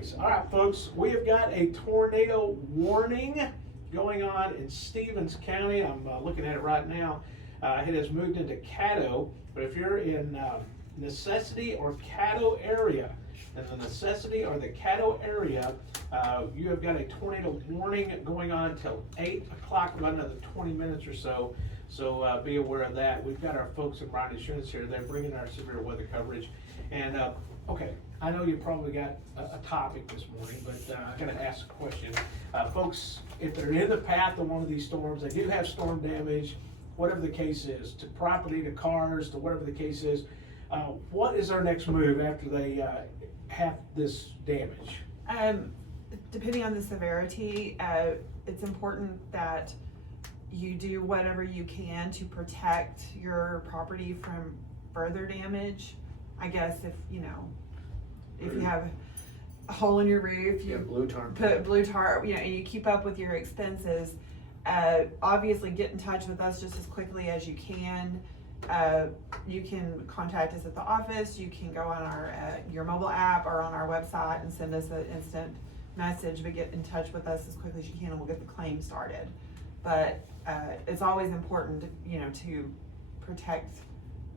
place. All right, folks, we have got a tornado warning going on in Stevens County. I'm looking at it right now. It has moved into Caddo, but if you're in Necessity or Caddo area, in the Necessity or the Caddo area, you have got a tornado warning going on until 8 o'clock, about another 20 minutes or so. So be aware of that. We've got our folks at Ryan Insurance here. They're bringing our severe weather coverage. And okay, I know you probably got a topic this morning, but I'm going to ask a question. Folks, if they're in the path of one of these storms, they do have storm damage, whatever the case is, to property, to cars, to whatever the case is, what is our next move after they have this damage? Depending on the severity, it's important that you do whatever you can to protect your property from further damage. I guess if you have a hole in your roof, you blue tarp. put blue tarp, and you keep up with your expenses. Obviously get in touch with us just as quickly as you can. You can contact us at the office. You can go on our your mobile app or on our website and send us an instant message, but get in touch with us as quickly as you can and we'll get the claim started. But it's always important, to protect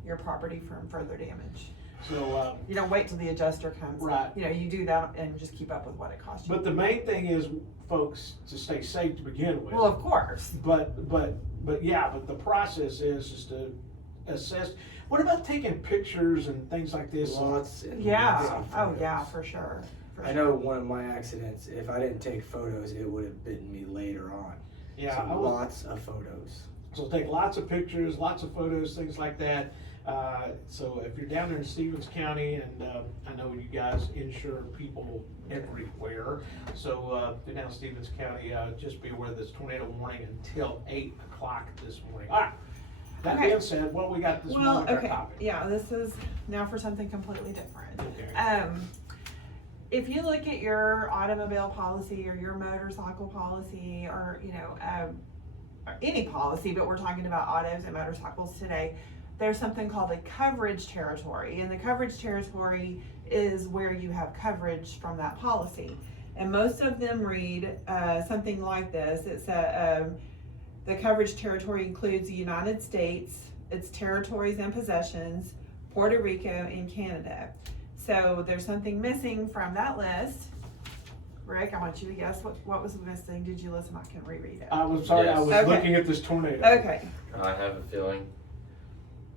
your property from further damage. So You don't wait till the adjuster comes. Right. You do that and just keep up with what it costs you. but the main thing is, folks, to stay safe to begin with. Well, of course. But the process is just to assess. What about taking pictures and things like this? Lots and Yeah. lots of Oh, photos. yeah, for sure. For I sure. know one of my accidents, if I didn't take photos, it would have bitten me later on. Yeah, So I will, lots of photos. so take lots of pictures, lots of photos, things like that. So if you're down there in Stevens County, and I know you guys insure people everywhere, so if you're down in Stevens County, just be aware of this tornado warning until 8 o'clock this morning. All right. That Okay. being said, what we got this Well, morning, okay, our topic? yeah, this is now for something completely different. Okay. If you look at your automobile policy or your motorcycle policy or, or any policy, but we're talking about autos and motorcycles today, there's something called a coverage territory. And the coverage territory is where you have coverage from that policy. And most of them read something like this. It's the coverage territory includes the United States, its territories and possessions, Puerto Rico, and Canada. So there's something missing from that list. Rick, I want you to guess what was missing. Did you listen? I can reread it. I was sorry, I Yes. was Okay. looking at this tornado. Okay. I have a feeling.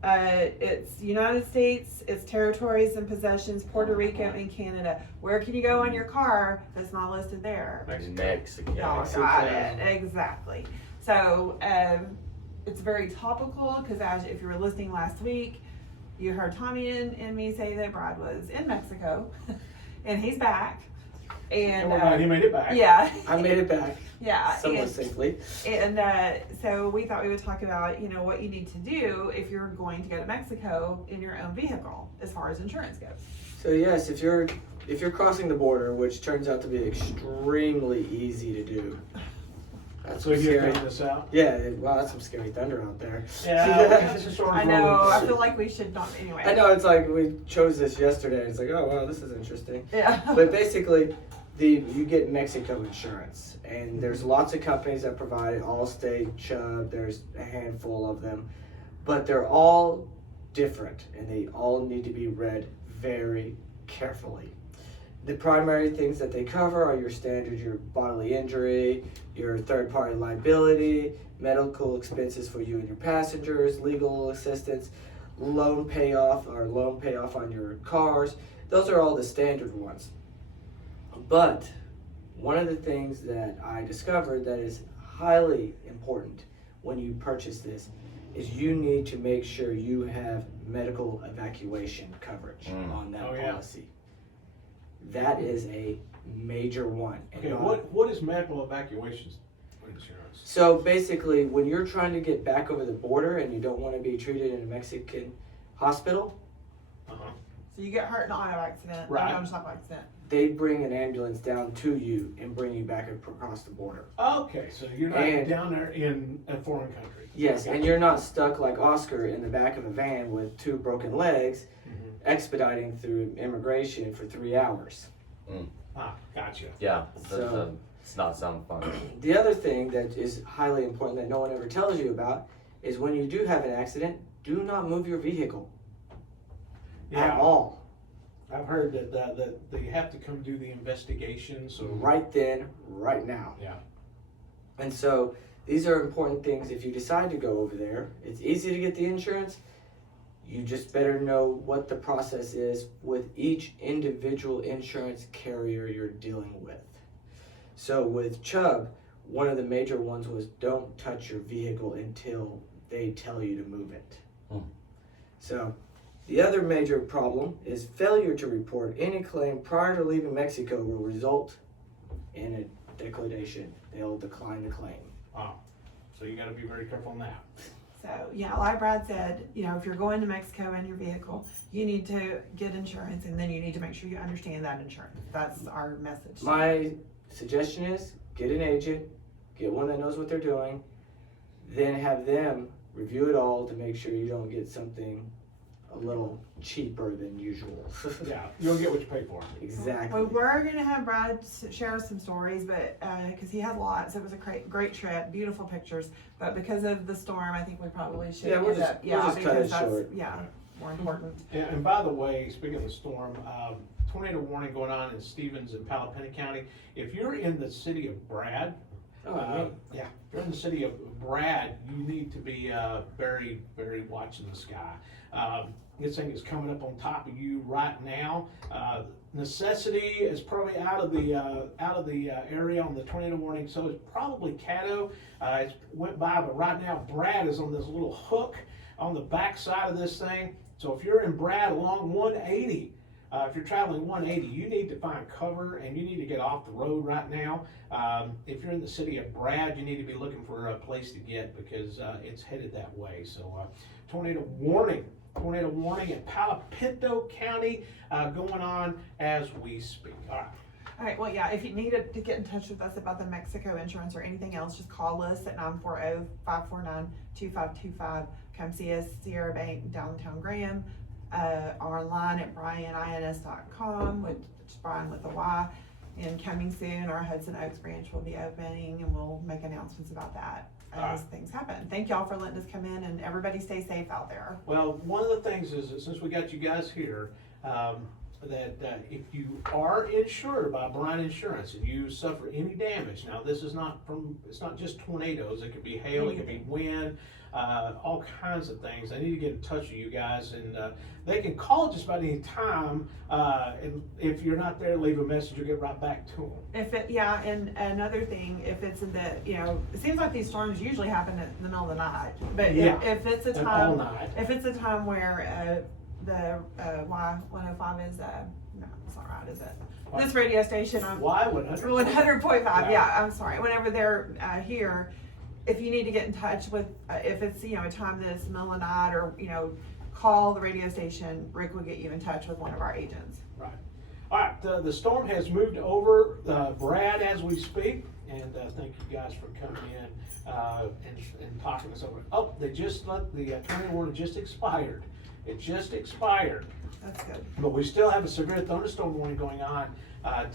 It's United States, its territories and possessions, Puerto Rico, and Canada. Where can you go on your car that's not listed there? Mexico. Y'all Mexico. got it, exactly. So it's very topical because if you were listening last week, you heard Tommy and me say that Brad was in Mexico, and he's back. And Never mind, he made it back. yeah, I made it back yeah, somewhat and, safely. and so we thought we would talk about what you need to do if you're going to go to Mexico in your own vehicle as far as insurance goes. So yes, if you're crossing the border, which turns out to be extremely easy to do. That's So you're scary. figuring this out? Yeah, wow, that's some scary thunder out there. Yeah, that's a storm I know. I rolling. feel like we should not anyway. I know, it's like we chose this yesterday. It's like, oh wow, this is interesting. Yeah. But basically, you get Mexico insurance, and there's lots of companies that provide it. Allstate, Chubb, there's a handful of them, but they're all different, and they all need to be read very carefully. The primary things that they cover are your standard, your bodily injury, your third-party liability, medical expenses for you and your passengers, legal assistance, loan payoff on your cars. Those are all the standard ones. But one of the things that I discovered that is highly important when you purchase this is you need to make sure you have medical evacuation coverage on that Oh, yeah. policy. That is a major one. And Okay, what is medical evacuation insurance? So basically, when you're trying to get back over the border and you don't want to be treated in a Mexican hospital, Uh-huh. So you get hurt in an auto accident, Right. or a motorcycle accident. they bring an ambulance down to you and bring you back across the border. Okay, so you're not And- down there in a foreign country. Yes, Okay. and you're not stuck like Oscar in the back of a van with 2 broken legs, Mhm. expediting through immigration for 3 hours. Ah, Gotcha. Yeah, So- it's not sound fun. The other thing that is highly important that no one ever tells you about is when you do have an accident, do not move your vehicle at Yeah, all. I've heard that they have to come do the investigation, so. Right then, right now. Yeah. And so these are important things. If you decide to go over there, it's easy to get the insurance. You just better know what the process is with each individual insurance carrier you're dealing with. So with Chubb, one of the major ones was don't touch your vehicle until they tell you to move it. So the other major problem is failure to report any claim prior to leaving Mexico will result in a declination. They'll decline the claim. Wow. So you gotta be very careful on that. So, yeah, like Brad said, you know, if you're going to Mexico in your vehicle, you need to get insurance, and then you need to make sure you understand that insurance. That's our message. My suggestion is get an agent, get one that knows what they're doing, then have them review it all to make sure you don't get something a little cheaper than usual. Yeah, you'll get what you pay for. Exactly. We were gonna have Brad share some stories, but because he had lots, it was a great trip, beautiful pictures. But because of the storm, I think we probably should. Yeah, we'll end just- up- we'll just cut because it that's- short. Yeah, more important. And by the way, speaking of the storm, tornado warning going on in Stevens and Palapena County. If you're in the city of Brad, Oh, yeah, if you're in the city of Brad, you need to be very, very watching the sky. This thing is coming up on top of you right now. Necessity is probably out of the area on the tornado warning, so it's probably Caddo. It's went by, but right now Brad is on this little hook on the back side of this thing. So if you're in Brad along 180, if you're traveling 180, you need to find cover and you need to get off the road right now. If you're in the city of Brad, you need to be looking for a place to get because it's headed that way. So tornado warning in Palo Pinto County going on as we speak. All right. All right, well, yeah, if you need to get in touch with us about the Mexico insurance or anything else, just call us at 940-549-2525. Come see us, Sierra Bank, downtown Graham, online at brianins.com, which is Brian with a Y. And coming soon, our Hudson Oaks branch will be opening, and we'll make announcements about that as things happen. Thank y'all for letting us come in, and everybody stay safe out there. Well, one of the things is that since we got you guys here, that if you are insured by Bryan Insurance and you suffer any damage, now this is it's not just tornadoes, it could be hail, it could be wind, all kinds of things. I need to get in touch with you guys, and they can call just about any time, and if you're not there, leave a message or get right back to them. And another thing, if it's in the, it seems like these storms usually happen in the middle of the night. But Yeah. if it's a And all time, night. if it's a time where the Y105 is, no, it's not right, is it? What? This radio station on Why 100? 100.5, yeah, I'm sorry, whenever they're here, if you need to get in touch with, if it's, a time that it's middle of the night or, call the radio station, Rick will get you in touch with one of our agents. Right. All right, the storm has moved over Brad as we speak, and thank you guys for coming in and talking us over. Oh, they just let the tornado warning just expired. It just expired, That's good. but we still have a severe thunderstorm warning going on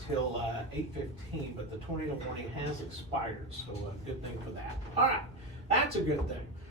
till 8:15, but the tornado warning has expired, so good thing for that. All right, that's a good thing.